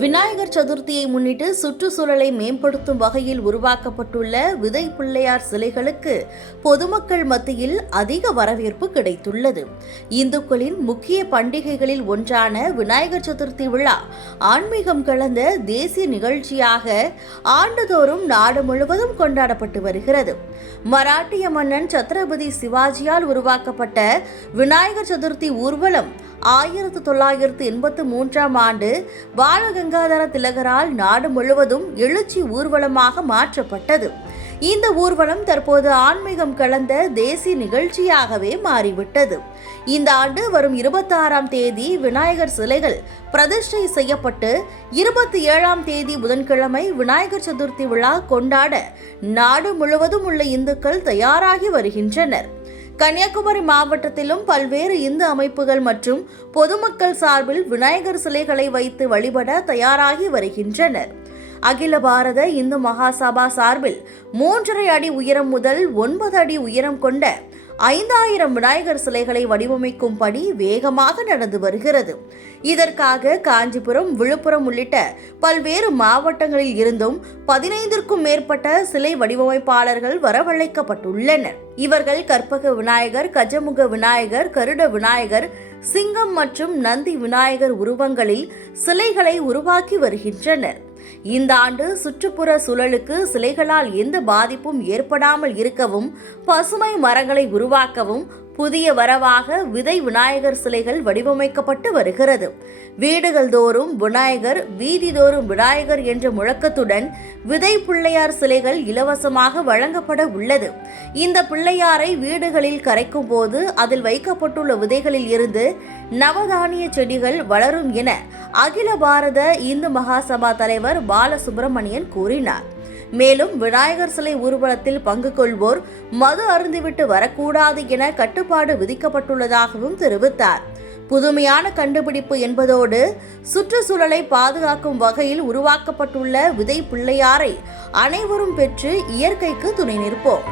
விநாயகர் சதுர்த்தியை முன்னிட்டு சுற்றுச்சூழலை மேம்படுத்தும் வகையில் உருவாக்கப்பட்டுள்ள விதை பிள்ளையார் சிலைகளுக்கு பொதுமக்கள் மத்தியில் அதிக வரவேற்பு கிடைத்துள்ளது. இந்துக்களின் முக்கிய பண்டிகைகளில் ஒன்றான விநாயகர் சதுர்த்தி விழா ஆன்மீகம் கலந்த தேசிய நிகழ்ச்சியாக ஆண்டுதோறும் நாடு முழுவதும் கொண்டாடப்பட்டு வருகிறது. மராட்டிய மன்னன் சத்ரபதி சிவாஜியால் உருவாக்கப்பட்ட விநாயகர் சதுர்த்தி ஊர்வலம் 1983ஆம் ஆண்டு பாலகங்காதர திலகரால் நாடு முழுவதும் எழுச்சி ஊர்வலமாக மாற்றப்பட்டது. இந்த ஊர்வலம் தற்போது ஆன்மீகம் கலந்த தேசிய நிகழ்ச்சியாகவே மாறிவிட்டது. இந்த ஆண்டு வரும் 26ஆம் தேதி விநாயகர் சிலைகள் பிரதிஷ்டை செய்யப்பட்டு 27ஆம் தேதி புதன்கிழமை விநாயகர் சதுர்த்தி விழா கொண்டாட நாடு முழுவதும் உள்ள இந்துக்கள் தயாராகி வருகின்றனர். கன்னியாகுமரி மாவட்டத்திலும் பல்வேறு இந்து அமைப்புகள் மற்றும் பொதுமக்கள் சார்பில் விநாயகர் சிலைகளை வைத்து வழிபட தயாராகி வருகின்றனர். அகில பாரத இந்து மகாசபா சார்பில் 3.5 அடி உயரம் முதல் 9 அடி உயரம் கொண்ட 5000 விநாயகர் சிலைகளை வடிவமைக்கும் பணி வேகமாக நடந்து வருகிறது. இதற்காக காஞ்சிபுரம், விழுப்புரம் உள்ளிட்ட பல்வேறு மாவட்டங்களில் இருந்தும் 15க்கும் மேற்பட்ட சிலை வடிவமைப்பாளர்கள் வரவழைக்கப்பட்டுள்ளனர். இவர்கள் கற்பக விநாயகர், கஜமுக விநாயகர், கருட விநாயகர், சிங்கம் மற்றும் நந்தி விநாயகர் உருவங்களில் சிலைகளை உருவாக்கி வருகின்றனர். இந்த ஆண்டு சுற்றுப்புற சூழலுக்கு சிலைகளால் எந்த பாதிப்பும் ஏற்படாமல் இருக்கவும், பசுமை மரங்களை உருவாக்கவும் புதிய வரவாக விதை விநாயகர் சிலைகள் வடிவமைக்கப்பட்டு வருகிறது. வீடுகள் தோறும் விநாயகர், வீதி தோறும் விநாயகர் என்ற முழக்கத்துடன் விதை பிள்ளையார் சிலைகள் இலவசமாக வழங்கப்பட உள்ளது. இந்த பிள்ளையாரை வீடுகளில் கரைக்கும் போது அதில் வைக்கப்பட்டுள்ள விதைகளில் இருந்து நவதானிய செடிகள் வளரும் என அகில பாரத இந்து மகாசபா தலைவர் பாலசுப்ரமணியன் கூறினார். மேலும் விநாயகர் சிலை ஊர்வலத்தில் பங்கு கொள்வோர் மது அருந்திவிட்டு வரக்கூடாது என கட்டுப்பாடு விதிக்கப்பட்டுள்ளதாகவும் தெரிவித்தார். புதுமையான கண்டுபிடிப்பு என்பதோடு சுற்றுச்சூழலை பாதுகாக்கும் வகையில் உருவாக்கப்பட்டுள்ள விதை பிள்ளையாரை அனைவரும் பெற்று இயற்கைக்கு துணை நிற்போம்.